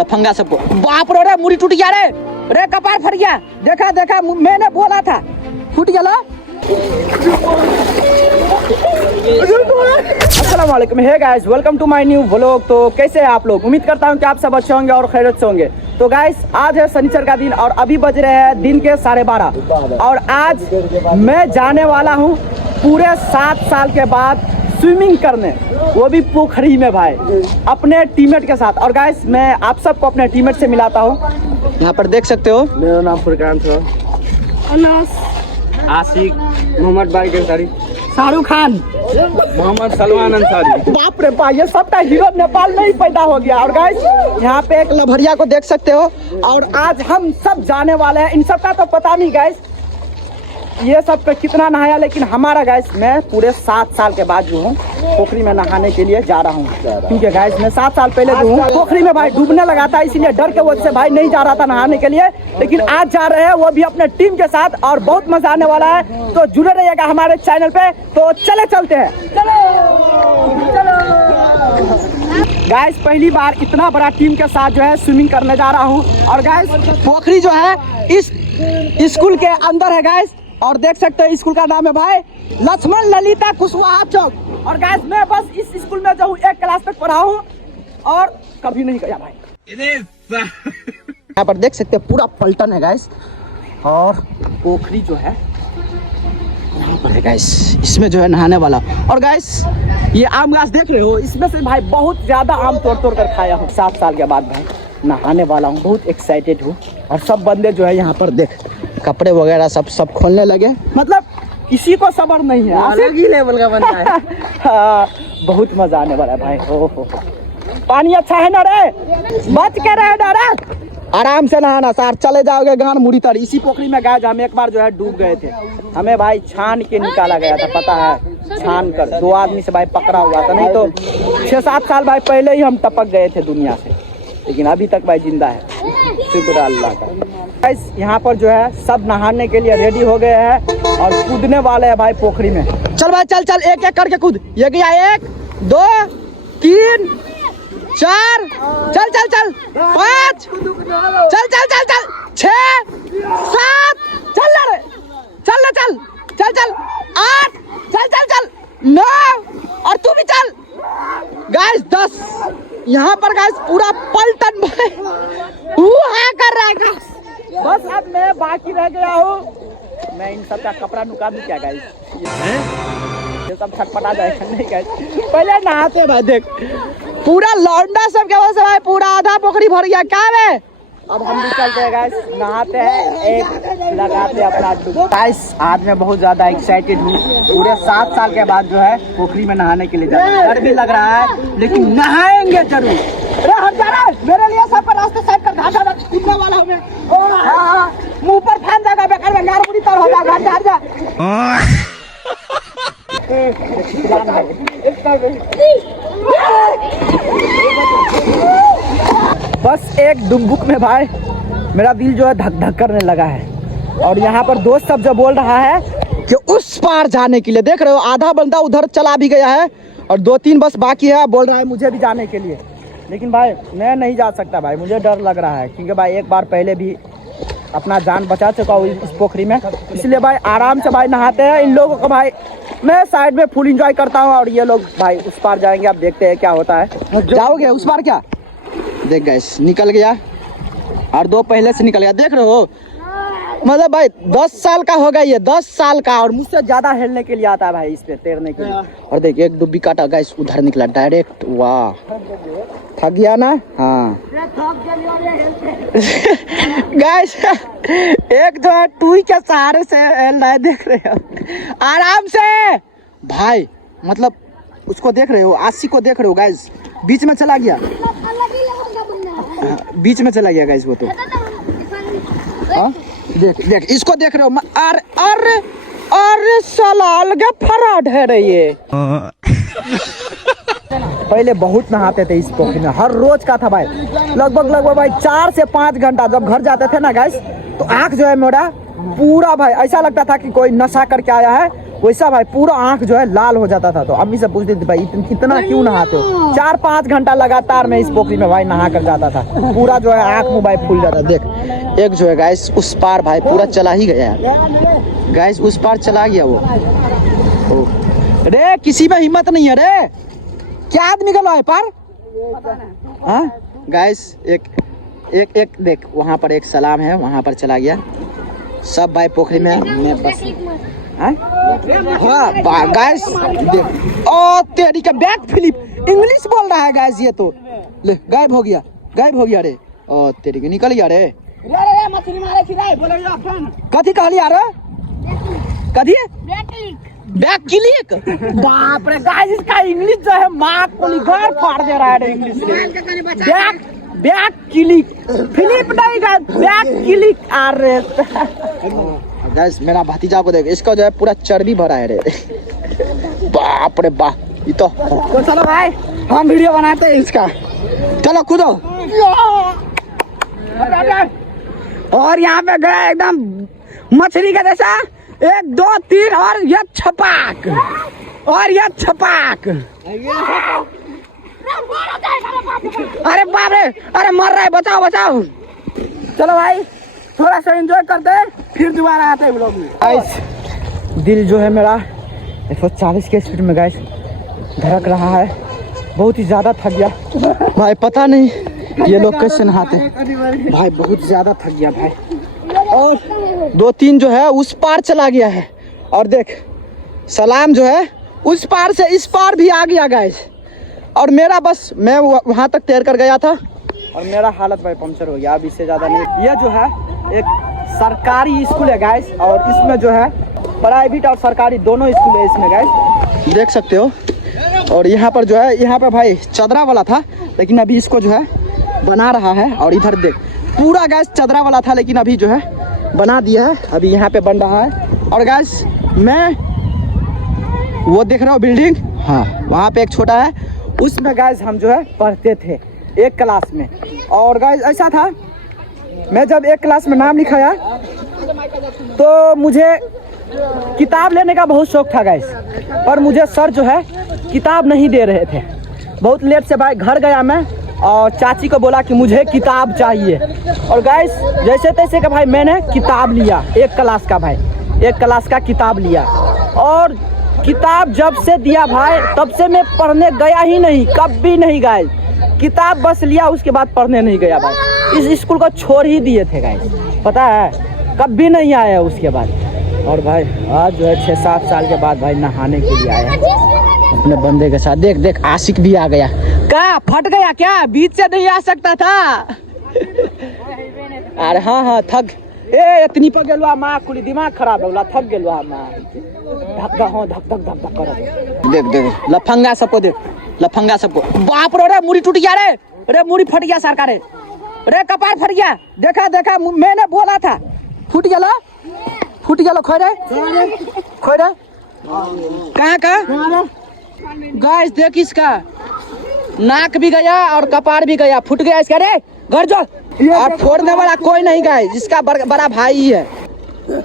लफंगा सबको। बाप रे, मुड़ी टूट गया रे, रे कपार फट गया। देखा देखा, मैंने बोला था फूट गया। अस्सलाम वालेकुम, hey guys, welcome to my new vlog. तो कैसे हैं आप लोग? उम्मीद करता हूं कि आप सब अच्छे होंगे और खैरियत से होंगे। तो गाइस, आज है शनिचर का दिन और अभी बज रहे हैं दिन के 12:30 और आज मैं जाने वाला हूं पूरे 7 साल के बाद स्विमिंग करने, वो भी पोखरी में भाई, अपने टीममेट के साथ। और गाइस, मैं आप सबको अपने टीममेट से मिलाता हूँ। यहाँ पर देख सकते हो, मेरा नाम फुरकान था, आशिक, मोहम्मद भाई अंसारी, शाहरुख खान, मोहम्मद सलमान अंसारी। बाप रे बाप, ये सबका हीरो नेपाल में ही पैदा हो गया। और गाइस, यहाँ पे एक लभरिया को देख सकते हो। और आज हम सब जाने वाले हैं, इन सब का तो पता नहीं गाइस ये सब पे कितना नहाया, लेकिन हमारा गाइस, मैं पूरे 7 साल के बाद जो हूँ पोखरी में नहाने के लिए जा रहा हूँ। क्योंकि गाइस, मैं 7 साल पहले जो हूँ पोखरी में भाई डूबने लगा था, इसीलिए डर के वजह से भाई नहीं जा रहा था नहाने के लिए। लेकिन आज जा रहे हैं, वो भी अपने टीम के साथ, और बहुत मजा आने वाला है। तो जुड़े रहिएगा हमारे चैनल पे। तो चलते हैं। गाइस, पहली बार इतना बड़ा टीम के साथ जो है स्विमिंग करने जा रहा हूँ। और गाइस, पोखरी जो है इस स्कूल के अंदर है गाइस, और देख सकते हैं स्कूल का नाम है भाई लक्ष्मण ललिता कुशवाहा चौक। और गाइस, मैं बस इस स्कूल में जो हूँ 1 क्लास तक पढ़ा हूँ और कभी नहीं गया भाई। यहाँ पर देख सकते हैं पूरा पलटन है गाइस, और पोखरी जो है यहाँ पर है गाइस, इसमें जो है नहाने वाला। और गाइस, ये आम गाछ देख रहे हो, इसमें से भाई बहुत ज्यादा आम तोड़ कर खाया हूँ। 7 साल के बाद भाई नहाने वाला हूँ, बहुत एक्साइटेड हूँ। और सब बंदे जो है यहाँ पर देख, कपड़े वगैरह सब खोलने लगे, मतलब किसी को सब्र नहीं है, अलग ही लेवल का बनता है। हाँ, बहुत मजा आने वाला है भाई। हो पानी अच्छा है ना रे, बच के रहे ना रे, आराम से नहाना सार, चले जाओगे गान मुड़ी तर। इसी पोखरी में गए, हम एक बार जो है डूब गए थे, हमें भाई छान के निकाला गया था, पता है, छान कर 2 आदमी से भाई पकड़ा हुआ था। नहीं तो 6-7 साल भाई पहले ही हम टपक गए थे दुनिया से, लेकिन अभी तक भाई जिंदा है, शुक्र अल्लाह का। गाइस, यहाँ पर जो है सब नहाने के लिए रेडी हो गए हैं और कूदने वाले हैं भाई पोखरी में। चल भाई, चल चल, एक एक करके कूद। ये गया 1 2 3 4, चल चल चल 5, चल चल चल चल 6 7, चल रे, चल रे, चल चल चल 8, चल चल चल 9, और तू भी चल। गाइस 10, यहाँ पर गाइस पूरा पलटन भाई कर रहा है गाइस। बस अब मैं बाकी रह गया हूँ, मैं इन सब का कपड़ा नुका दूं क्या गाइस, ये सब छटपटा जाएगा नहीं गाइस। पहले नहाते भाई, देख पूरा लौंडा सब के वजह से भाई पूरा आधा पोखरी भर गया क्या है। अब हम भी चलते हैं गाइस, नहाते हैं, एक लगाते अपना डुबकी। गाइस, आज मैं बहुत ज्यादा एक्साइटेड हूँ, पूरे 7 साल के बाद जो है पोखरी में नहाने के लिए जा रहा हूं। डर भी लग रहा है, लेकिन नहाएंगे जरूर। अरे हम जा रहे हैं, मेरे लिए सब पर रास्ते साइड कर, घाटा कूदने वाला हूँ मैं। हाँ, मुंह पर फैन जाएगा, बेकार में नार मुड़ी तर हो जाएगा, हट जा। बस एक डुबुक में भाई मेरा दिल जो है धक धक करने लगा है। और यहाँ पर दोस्त सब जो बोल रहा है कि उस पार जाने के लिए, देख रहे हो आधा बंदा उधर चला भी गया है और 2-3 बस बाकी है, बोल रहा है मुझे भी जाने के लिए। लेकिन भाई मैं नहीं जा सकता भाई, मुझे डर लग रहा है, क्योंकि भाई एक बार पहले भी अपना जान बचा चुका हूँ इस पोखरी में। इसलिए भाई आराम से भाई नहाते हैं। इन लोगों को भाई मैं साइड में फुल एंजॉय करता हूँ, और ये लोग भाई उस पार जाएंगे। अब देखते हैं क्या होता है। जाओगे उस पार क्या? देख गाइस, निकल गया, और 2 पहले से निकल गया, देख रहे हो। मतलब भाई 10 साल का होगा ये, 10 साल का, और मुझसे ज्यादा हेलने के लिए आता है भाई इस पे, तैरने के लिए। और देख, एक डुब्बी काटा गाइस, उधर निकला डायरेक्ट। वाह, थक गया ना? हाँ गाइस, एक जो है टूई के सहारे से हेल रहा है, देख रहे हो, आराम से भाई। मतलब उसको देख रहे हो, आशी को देख रहे हो गाइस, बीच में चला गया, बीच में चला गया गाइस वो तो। हाँ देख देख, इसको देख रहे हो। अरे अरे अरे साला अलग फराड है रे ये। पहले बहुत नहाते थे इस पोखरी में, हर रोज का था भाई, लगभग भाई 4 से 5 घंटा। जब घर जाते थे ना गाइस, तो आँख जो है मेरा पूरा भाई ऐसा लगता था कि कोई नशा करके आया है, वैसा भाई पूरा आंख जो है लाल हो जाता था। तो अम्मी से पूछती थी भाई इतना क्यों नहाते हो? 4-5 घंटा लगातार मैं इस पोखरी में भाई नहा कर जाता था। पूरा जो है आंख मुंह भाई फूल जाता। देख एक जो है गाइस उस पार भाई पूरा चला ही गया यार। गाइस उस पार चला गया वो। रे किसी में हिम्मत नहीं है रे। क्या आदमी का है पार? हाँ गाइस एक देख वहाँ पर एक सलाम है, वहाँ पर चला गया। सब भाई पोखरी में मैं बस हाँ गाइस देख। ओ तेरी का बैक फ्लिप इंग्लिश बोल रहा है गाइस। ये तो ले गायब हो गया रे। ओ तेरी निकल गया रे। कथी कहलिया रे? कथी बैक क्लिक? बाप रे गाइस इसका इंग्लिश जो है माँ को लिखकर फाड़ दे रहा है इंग्लिश में। बैक क्लिक फ्लिप नहीं गाइस, बैक क्लिक। अरे गाइस मेरा भतीजा को देख, इसका जो है पूरा चर्बी भरा है रे। बाप रे बाप। ये तो चलो भाई हम वीडियो बनाते हैं इसका। चलो कूदो। और यहाँ पे गया एकदम मछली का जैसा 1 2 3 और ये छपाक और ये छपाक। अरे बाप रे, अरे मर रहा है, बचाओ बचाओ। चलो भाई थोड़ा सा एंजॉय करते हैं फिर दोबारा आते हैं व्लॉग में। गाइस दिल जो है मेरा 140 के स्पीड में गाइस धड़क रहा है। बहुत ही ज़्यादा थक गया भाई, पता नहीं ये लोग कैसे नहाते हैं भाई। बहुत ज़्यादा थक गया भाई। और 2-3 जो है उस पार चला गया है। और देख सलाम जो है उस पार से इस पार भी आ गया गाइस। और मेरा बस मैं वहाँ तक तैर कर गया था और मेरा हालत भाई पंक्चर हो गया। अब इससे ज़्यादा नहीं। ये जो है एक सरकारी स्कूल है गाइस और इसमें जो है प्राइवेट और सरकारी दोनों स्कूल है इसमें गाइस, देख सकते हो। और यहाँ पर जो है यहाँ पर भाई चदरा वाला था लेकिन अभी इसको जो है बना रहा है। और इधर देख पूरा गैस चदरा वाला था लेकिन अभी जो है बना दिया है, अभी यहाँ पे बन रहा है। और गैस मैं वो देख रहा हूँ बिल्डिंग, हाँ वहाँ पे एक छोटा है, उसमें गैस हम जो है पढ़ते थे 1 क्लास में। और गैस ऐसा था मैं जब 1 क्लास में नाम लिखाया तो मुझे किताब लेने का बहुत शौक था गैस, पर मुझे सर जो है किताब नहीं दे रहे थे। बहुत लेट से भाई घर गया मैं और चाची को बोला कि मुझे किताब चाहिए। और गाइस जैसे तैसे का भाई मैंने किताब लिया 1 क्लास का भाई, 1 क्लास का किताब लिया। और किताब जब से दिया भाई तब से मैं पढ़ने गया ही नहीं, कभी नहीं गाइस। किताब बस लिया उसके बाद पढ़ने नहीं गया भाई। इस स्कूल को छोड़ ही दिए थे गाइस, पता है कभी नहीं आया उसके बाद। और भाई आज जो है 6-7 साल के बाद भाई नहाने के लिए आया अपने बंदे के साथ। देख देख आशिक भी आ गया। क्या फट गया क्या? बीच से नहीं आ सकता था। अरे हाँ हाँ थक इतनी पर गेलवा माँ कुली दिमाग खराब होला, थक गेलवा माँ। धक धक हो धक धक धक धक कर। देख देख लफंगा सबको, देख लफंगा सबको। बाप रे मुड़ी टूट गया रे, रे मुड़ी फट गया सरकार रे, कपार फट गया। देखा देखा मैंने बोला था फूट गया, फूट गया। खोए रे कहाँ कहाँ गाइस देख इसका नाक भी गया और कपार भी गया, फूट गया इसका रे। घर जो और फोड़ने वाला कोई नहीं गाइस, इसका बड़ा भाई ही है।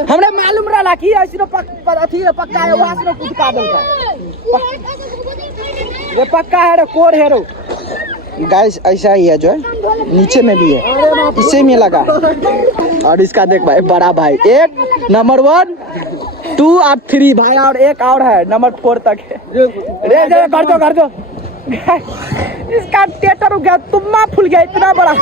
हमने मालूम रहा कि ऐसी पक्का है, वहां से कुछ का देगा ये पक्का है रे, कोर है रो गाइस। ऐसा ही है जो है नीचे में भी है, इसे में लगा। और इसका देख भाई बड़ा भाई, 1 नंबर 1 2 और 3 भाई, और एक और है नंबर 4 तक है। रे कर दो इसका टेटर हो गया, तुम्मा फूल गया इतना बड़ा।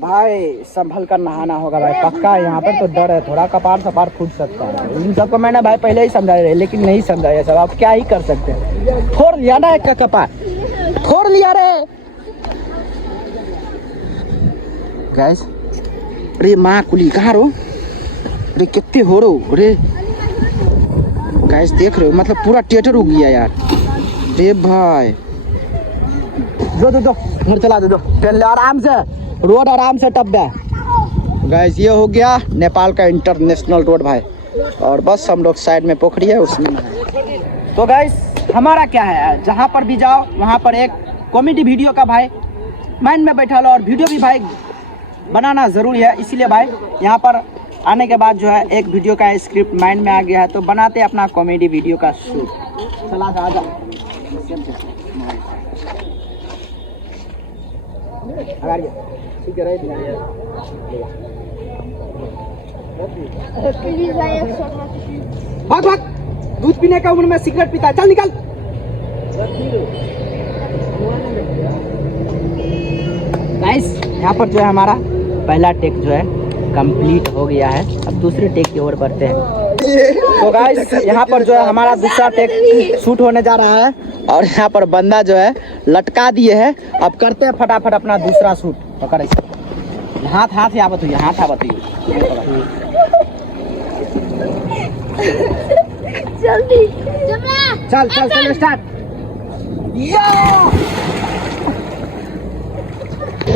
भाई संभल कर नहाना होगा भाई, पक्का है। यहाँ पर तो डर है थोड़ा, कपार सपार फूट सकता है। इन सबको मैंने भाई पहले ही समझाया रहे लेकिन नहीं समझाया सब। आप क्या ही कर सकते हैं, फोड़ लिया ना एक का कपार, फोड़ लिया रे गाइस। रे माँ कुली कहाँ रो रे, कितने हो रो रे गाइस, देख रहे हो मतलब पूरा टेटर हो गया यार रे भाई। दो घर चला दो आराम से, रोड आराम से टप गया गाइस। ये हो गया नेपाल का इंटरनेशनल रोड भाई। और बस हम लोग साइड में पोखरी है उसमें। तो गाइस हमारा क्या है, जहाँ पर भी जाओ वहाँ पर एक कॉमेडी वीडियो का भाई माइंड में बैठा लो, और वीडियो भी भाई बनाना ज़रूरी है। इसीलिए भाई यहाँ पर आने के बाद जो है एक वीडियो का स्क्रिप्ट माइंड में आ गया है, तो बनाते हैं अपना कॉमेडी वीडियो का शूट। चला जा आजा। ठीक है, भाग भाग, दूध पीने का उम्र में सिगरेट पीता है, चल निकल। गाइस यहाँ पर जो है हमारा पहला टेक जो है कंप्लीट हो गया है। अब दूसरे टेक की ओर बढ़ते हैं। तो गाइस यहाँ पर जो है हमारा दूसरा टेक शूट होने जा रहा है और यहाँ पर बंदा जो है लटका दिए है। अब करते हैं फटाफट अपना दूसरा शूट। पकड़ हाथ हाथ आवत हुई, हाथ आवत हुई। जल्दी चल चल चल स्टार्ट।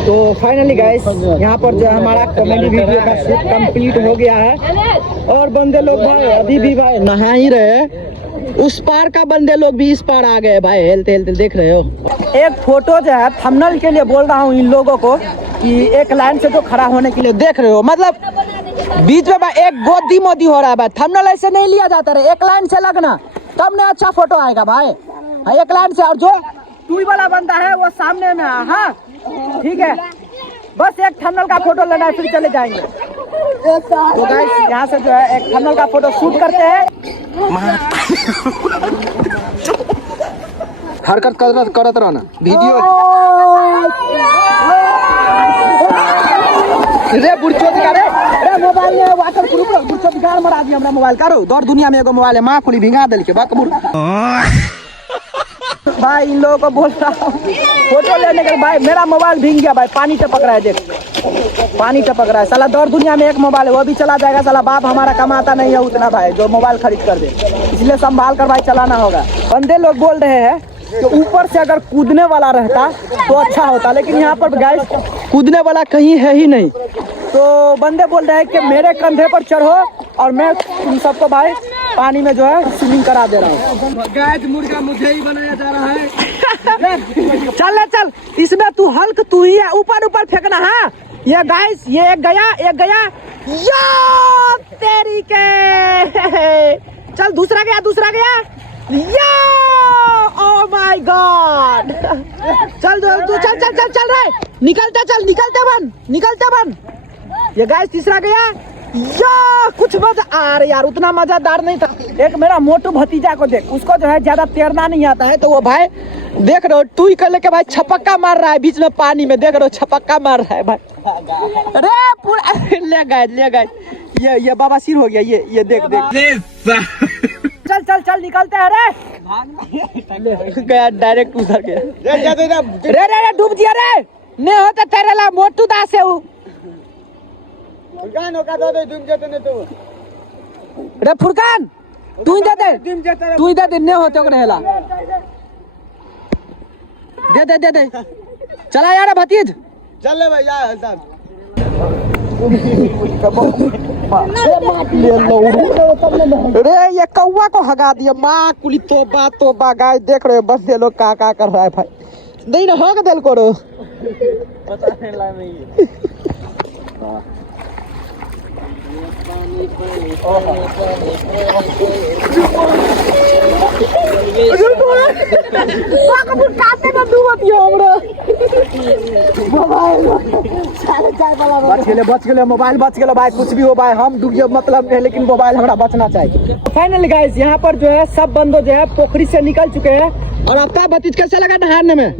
तो फाइनली गाइस यहाँ पर जो है हमारा कॉमेडी वीडियो का शूट कंप्लीट हो गया है और बंदे लोग भाई अभी भी भाई नहा ही रहे हैं। उस पार का बंदे लोग भी इस पार आ गए भाई, हेलते हेलते देख रहे हो। एक फोटो जो है थंबनेल के लिए बोल रहा हूँ इन लोगों को कि एक लाइन से जो खड़ा होने के लिए देख रहे हो, मतलब बीच में भाई एक गोदी मोदी हो रहा है भाई। थंबनेल ऐसे नहीं लिया जाता है, एक लाइन से लगना तब ना अच्छा फोटो आएगा भाई। एक लाइन से, और जो टूल वाला बंदा है वो सामने में। हाँ ठीक है, बस एक थंबनेल का फोटो लेना है फिर चले जाएंगे। तो गाइस यहाँ से जो है एक थंबनेल का फोटो शूट करते हैं। हरकत करत रहना वीडियो। रे बुढ़चो दिखा रे मोबाइल में वाटर प्रूफ बुढ़चो दिखा मरा दिया हमरा मोबाइल। करो दौड़ दुनिया में एगो मोबाइल है, माँ खुली भिंगा दिल के बकबुर। भाई इन लोगों को बोल रहा हूँ फोटो लेने के, भाई मेरा मोबाइल भीग गया भाई, पानी टपक रहा है, देख पानी टपक रहा है। साला दौड़ दुनिया में एक मोबाइल है, वो भी चला जाएगा। साला बाप हमारा कमाता नहीं है उतना भाई जो मोबाइल खरीद कर दे, इसलिए संभाल कर भाई चलाना होगा। बंदे लोग बोल रहे हैं कि ऊपर से अगर कूदने वाला रहता तो अच्छा होता, लेकिन यहाँ पर गाइस कूदने वाला कहीं है ही नहीं। तो बंदे बोल रहे हैं कि मेरे कंधे पर चढ़ो और मैं तुम सबको भाई पानी में जो है स्विमिंग करा दे रहा हूँ। गाइस मुर्गा मुझे ही बनाया जा रहा है। चल चल, इसमें तू हल्क तू ही है, ऊपर ऊपर फेंकना। हाँ ये गाइस, ये एक गया या तेरी के। चल दूसरा गया या, ओह माय गॉड। चल तू चल चल चल चल रहे, निकलते बन। ये गाइस तीसरा गया या, कुछ मजा आ रहा यार, उतना मजेदार नहीं था। एक मेरा मोटू भतीजा को देख, उसको जो है ज्यादा तैरना नहीं आता है, तो वो भाई देख रहे हो टूई कर लेके भाई छपक्का मार रहा है बीच में पानी में, देख रहे हो छपक्का मार रहा है भाई। अरे पूरा ले गए ये बाबा सिर हो गया। ये देख चल निकलते हैं। रे गया डायरेक्ट उधर गया। रे डूब दिया रे, नहीं होता तेरे ला मोटू दास है। रे फुरकान तू ही दे दे, नहीं होते रहेला। दे चला यार भतीज, चल ले भैया। रे ये कौवा को हगा दिया माँ कुली। तोबा गाय देख रहे हो बंदे लोग का कर रहा है भाई। नहीं ना हग दिल करो पता नहीं। बच गए मोबाइल बच गए भाई। कुछ भी हो भाई, हम डूबिए मतलब नहीं, लेकिन मोबाइल हमारा बचना चाहिए। फाइनली गाइस यहाँ पर जो है सब बंदो जो है पोखरी से निकल चुके हैं। और आपका भतीज कैसे लगा नहाने में?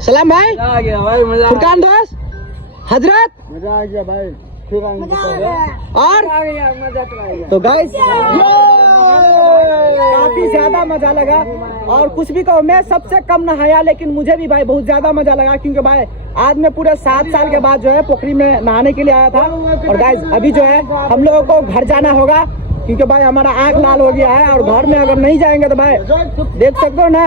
सलाम भाई। आ गया भाई, मजा फुरकान दोस्त, हजरत मजा आ गया भाई। और तो गाइस काफी ज्यादा मजा लगा। और कुछ भी कहो, मैं सबसे कम नहाया, लेकिन मुझे भी भाई बहुत ज्यादा मजा लगा, क्योंकि भाई आज मैं पूरे 7 साल के बाद जो है पोखरी में नहाने के लिए आया था। और गाइस अभी जो है हम लोगों को घर जाना होगा, क्योंकि भाई हमारा आँख लाल हो गया है। और घर में अगर नहीं जाएंगे तो भाई देख सकते हो ना,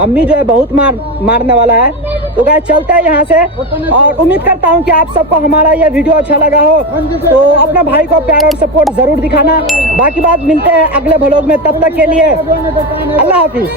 अम्मी जो है बहुत मारने वाला है। तो गाइस चलते हैं यहाँ से, और उम्मीद करता हूँ कि आप सबको हमारा ये वीडियो अच्छा लगा हो। तो अपने भाई को प्यार और सपोर्ट जरूर दिखाना। बाकी बात मिलते हैं अगले व्लॉग में, तब तक के लिए अल्लाह हाफिज।